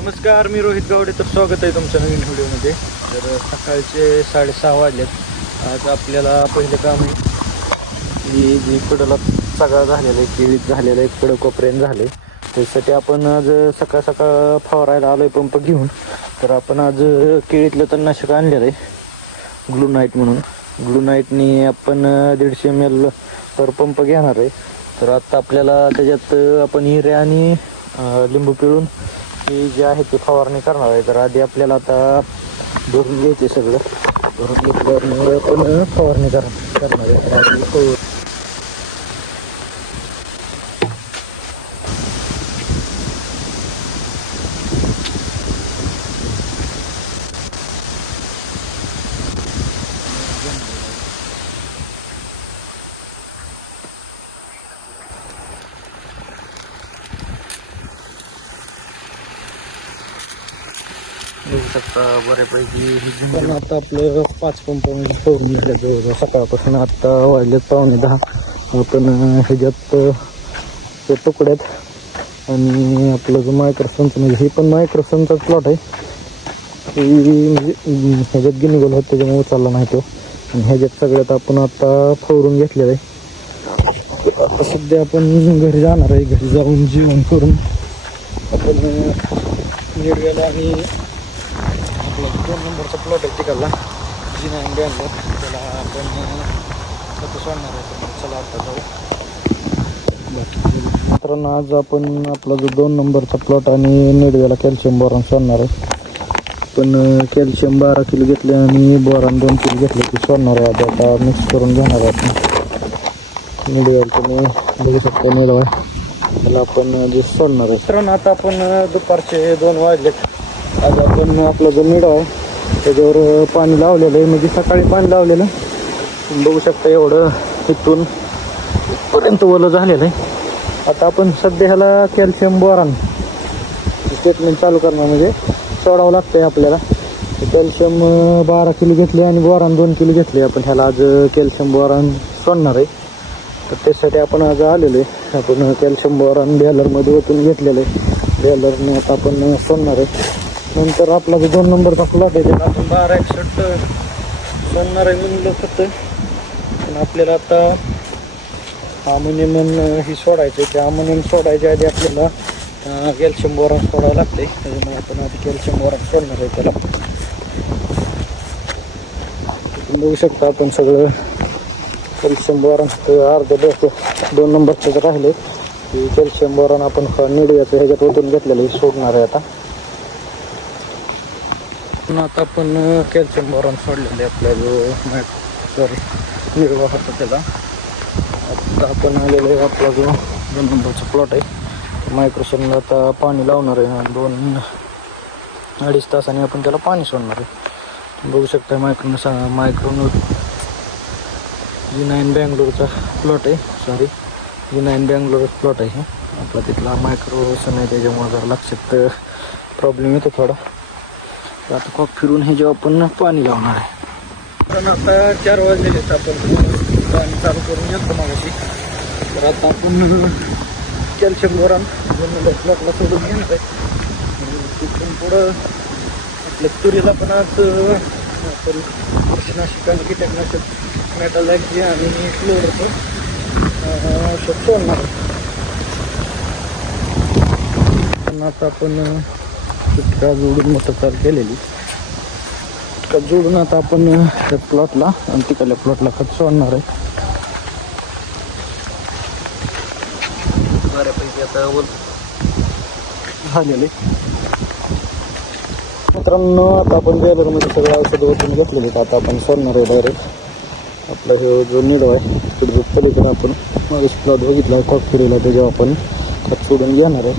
नमस्कार, मी रोहित गावडे. तर स्वागत आहे तुमच्या नवीन व्हिडिओमध्ये. तर सकाळचे 6:30 वाजलेत. आज आपल्याला पहिलं काम आहे की जी कडला सगळा झालेला आहे, केळीत झालेलं आहे, कडं कोपऱ्यानं झाले. त्यासाठी आपण आज सकाळ सकाळ फवारायला आलो आहे पंप घेऊन. तर आपण आज केळीतलं तणनाशक आणलेलं आहे ग्लुनाईट म्हणून. ग्लुनाईटनी आपण 150 ml पर पंप घेणार आहे. तर आता आपल्याला त्याच्यात आपण हिरे आणि लिंबू पिळून हे जे आहे ते फवारणी करणार आहे. तर आधी आपल्याला आता भरून घ्यायचे, सगळं भरून घेतल्यावर आपण फवारणी करणार आहे. बघू शकता बऱ्यापैकी. पण आता आपलं 5 पंप फवारून घेतलं जवळजवळ सकाळपासून. आत्ता वाजलेत 9:15. आपण ह्याच्यात ते तुकड्यात आणि आपलं जो मायक्रोसनचं, म्हणजे हे पण मायक्रोसनचाच प्लॉट आहे. म्हणजे ह्याच्यात गिनीगोल होत त्याच्यामुळे उचलला नाही तो. आणि ह्याच्यात सगळ्यात आपण आता फवारून घेतलेलं आहे. आता सध्या आपण घरी जाणार आहे. घरी जाऊन जेवण करून आपण निडव्याला आणि आपला 2 नंबरचा प्लॉट आहे तिकडला G9 बँगलोर, त्याला आपण कसं सोडणार आहे. तर चला आता जाऊ. मित्रांनो, आज आपण आपला जो 2 नंबरचा प्लॉट आणि निडव्याला कॅल्शियम बोरान सोडणार आहे. पण कॅल्शियम 12 किलो घेतले आणि बोरान 2 किलो घेतले ते सोडणार आहे. आता मिक्स करून घेणार आहे आपण. निडव्याला तुम्ही बघू शकता, निडवा त्याला आपण जे सोडणार आहे. मित्रांनो, आता आपण दुपारचे 2 वाजलेत. आज आपण आपला जो निडा आहे त्याच्यावर पाणी लावलेलं आहे, म्हणजे सकाळी पाणी लावलेलं. बघू शकता एवढं इथून इथपर्यंत ओलं झालेलं आहे. आता आपण सध्या ह्याला कॅल्शियम बोरान ट्रीटमेंट चालू करणार, म्हणजे सोडावं लागतं आहे आपल्याला. कॅल्शियम 12 किलो घेतले आणि बोरान 2 किलो घेतले. आपण ह्याला आज कॅल्शियम बोरान सोडणार आहे. तर त्यासाठी आपण आज आलेलो आहे. आपण कॅल्शियम बोरान बॅलरमध्ये ओतून घेतलेलं आहे. बॅलरने आता आपण सोडणार आहे. नंतर आपला जो 2 नंबरचा प्लॉट आहे त्याला आपण 1261 सोडणार आहे म्हणलं होतं. पण आपल्याला आता अमोनियम ही सोडायचं आहे. त्या अमोनियम सोडायच्या आधी आपल्याला कॅल्शियम बोरान सोडावं लागते. त्याच्यामुळे आपण आधी कॅल्शियम बोरान सोडणार आहे त्याला. बघू शकता आपण सगळं कॅल्शियम बोरान अर्ध डोस 2 नंबरचं राहिले की कॅल्शियम बोरान आपण निडव्याचं ह्याच्यात ओतून घेतलेलं सोडणार आहे. आता आपण कॅल्शियम बोरान सोडलेलं आहे आपला जो निडवा होता त्याला. आता आपण आलेलो आहे आपला जो 2 नंबरचा प्लॉट आहे. मायक्रोसनला आता पाणी लावणार आहे. 2-2.5 तासाने आपण त्याला पाणी सोडणार आहे. बघू शकता मायक्रो G9 बँगलोरचा प्लॉट आहे. G9 बँगलोर प्लॉट आहे आपला. तिथला मायक्रोसन आहे, त्याच्यामुळे जरा लक्षात प्रॉब्लेम येतो थोडा. तर आता कॉक फिरून हे जेव्हा आपण पाणी लावणार आहे. पण आता 4 वाजलेले आहेत. आपण पाणी चालू करून घेतो मागाशी. तर आता आपण कॅल्शियम बोरान 2 नंबर प्लॉटला सोडून घेणार आहे. तिथून पुढं आपल्या तुरीला पण आज आपण बुरशीनाशक आणि कीटकनाशक मेटालाइट आणि फ्लोरचं औषध सोडणार आहे. पण आता आपण का जोडून मोटर चालू केलेली का जोडून आता आपण त्या प्लॉटला आणि तिकडल्या प्लॉटला खत सोडणार आहे. बऱ्यापैकी आता झालेले. मित्रांनो, आता आपण बॅलरमध्ये सगळं औषध ओतून घेतलेले आहेत. आता आपण सोडणार आहे डायरेक्ट. आपला हे जो निडवा आहे पुढे पलीकडे आपण मागे प्लॉट बघितला कॉक फिरवला, त्याच्यावर आपण खत सोडून घेणार आहे.